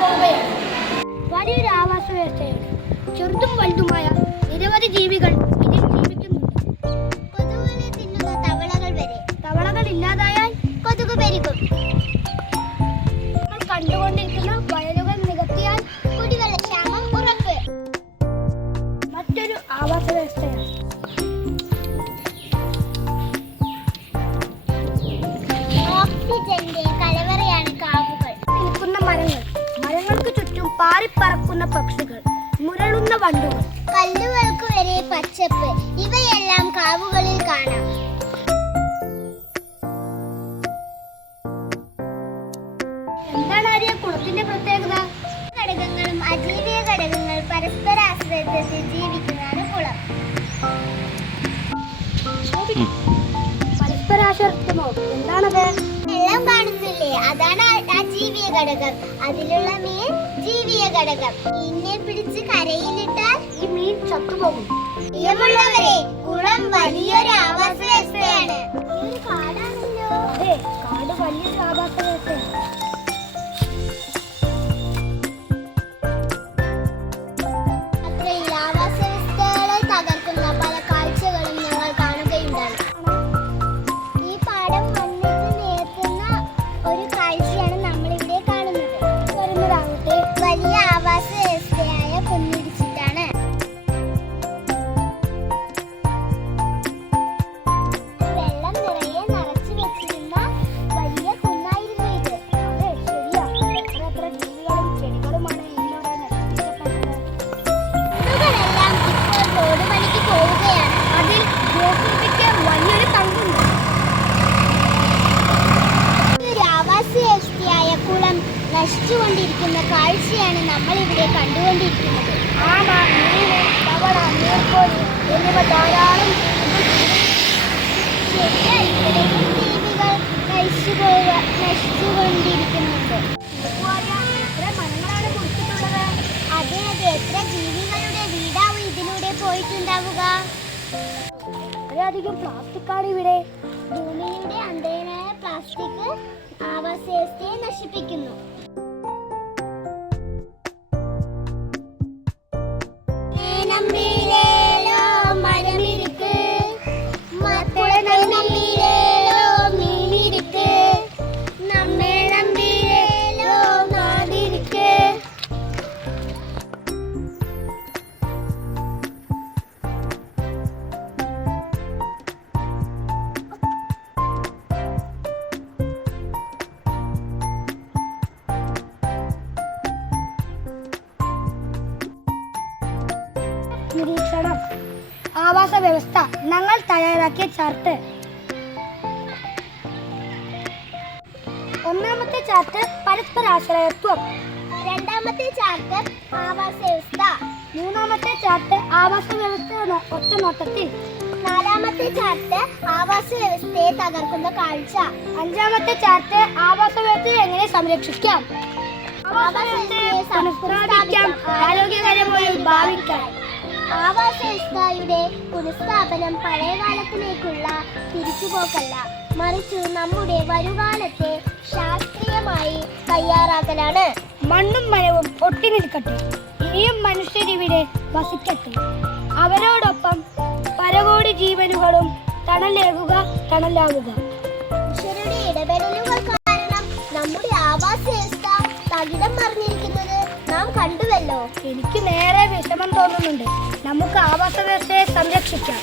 ഗോവയാണ് വലിയൊരു ആവാസ വ്യവസ്ഥയാണ് ചെറുതും വലുതുമായ നിരവധി ജീവികൾ ഇതിൽ ജീവിക്കുന്നുണ്ട്. കൊതുകുകളെ തിന്നുന്ന തവളകൾ വരെ തവളകൾ ഇല്ലാതായാൽ കൊതുക് പെരുകും. നമ്മൾ കണ്ടുകൊണ്ടിരിക്കുന്ന വയലുകൾ നികത്തിയാൽ കുടിവെള്ളക്ഷാമം ഉറപ്പ്. മറ്റൊരു ആവാസ വ്യവസ്ഥയാണ് പാറിപ്പറക്കുന്ന പക്ഷികൾ മുരളുന്ന വണ്ടുകൾ. കല്ലുകൾക്ക് വരെ പച്ചപ്പ്. ഇവയെല്ലാം കാവുകളിൽ കാണാം. എന്താണ് ആര്യ കുളത്തിന്റെ പ്രത്യേകത? ഘടകങ്ങളും അജീവിയ ഘടകങ്ങൾ പരസ്പര ആശ്രയത്തിൽ ജീവിക്കുന്നതാണ് കുളം. പരസ്പരാശ്രത്വമോ എന്താണത്? വെള്ളം കാണുന്നില്ലേ? അതാണ് ഘടകം. അതിലുള്ള മീൻ ജീവിയ ഘടകം. മീനിനെ പിടിച്ച് കരയിലിട്ടാൽ ഈ മീൻ ചത്തുപോകും. പ്രിയമുള്ളവരെ കുളം വലിയൊരു ആവാസ വ്യവസ്ഥയാണ് കാടാണല്ലോ. കാട് വലിയൊരു ആവാസ വ്യവസ്ഥയാണ് നശിച്ചുകൊണ്ടിരിക്കുന്ന കാഴ്ചയാണ് നമ്മൾ ഇവിടെ കണ്ടുകൊണ്ടിരിക്കുന്നത്. ആമ മീന് തവള നീർക്കോലി എന്നിവ ധാരാളം ജീവികൾ നശിച്ചുപോവുക നശിച്ചുകൊണ്ടിരിക്കുന്നുണ്ട് അതെ അതെ എത്ര ജീവികളുടെ വീടാവും ഇതിലൂടെ പോയിട്ടുണ്ടാവുക? വളരെയധികം പ്ലാസ്റ്റിക് ആണ് ഇവിടെ. ഭൂമിയുടെ അന്തരനായ പ്ലാസ്റ്റിക് ആവാസ വ്യവസ്ഥയെ നശിപ്പിക്കുന്നു. നിരീക്ഷണം. ആവാസ വ്യവസ്ഥ ഞങ്ങൾ തയ്യാറാക്കിയ ചാർട്ട്. ഒന്നാമത്തെ ചാർട്ട് പരസ്പരാശ്രയത്വം രണ്ടാമത്തെ ചാർട്ട് ആവാസ വ്യവസ്ഥ മൂന്നാമത്തെ ചാർട്ട് ആവാസ വ്യവസ്ഥ ഒറ്റമൊത്തത്തിൽ നാലാമത്തെ ചാർട്ട് ആവാസ വ്യവസ്ഥയെ തകർക്കുന്ന കാഴ്ച. അഞ്ചാമത്തെ ചാർട്ട് ആവാസ വ്യവസ്ഥയെ എങ്ങനെ സംരക്ഷിക്കാം? ആവാസ വ്യവസ്ഥയെ പുനഃസ്ഥാപിക്കാം. ആരോഗ്യകരമായി ഭാവിക്കാം. ആവാസ വ്യവസ്ഥയുടെ പുനഃസ്ഥാപനം പഴയകാലത്തിലേക്കുള്ള തിരിച്ചുപോക്കല്ല. മറിച്ച് നമ്മുടെ വരുകാലത്തെ ശാസ്ത്രീയമായി തയ്യാറാക്കലാണ്. മണ്ണും മരവും ഒട്ടിനിൽക്കട്ടെ ഇനിയും മനുഷ്യരിവിടെ വസിക്കട്ടെ. അവരോടൊപ്പം പരകോടി ജീവനുകളും തണലേകുക തണലാകുക. മനുഷ്യരുടെ ഇടപെടലുകൾ നാം കണ്ടുവല്ലോ എനിക്ക് നേരെ വിഷമം തോന്നുന്നുണ്ട്. നമുക്ക് ആവാസ വ്യവസ്ഥയെ സംരക്ഷിക്കാം.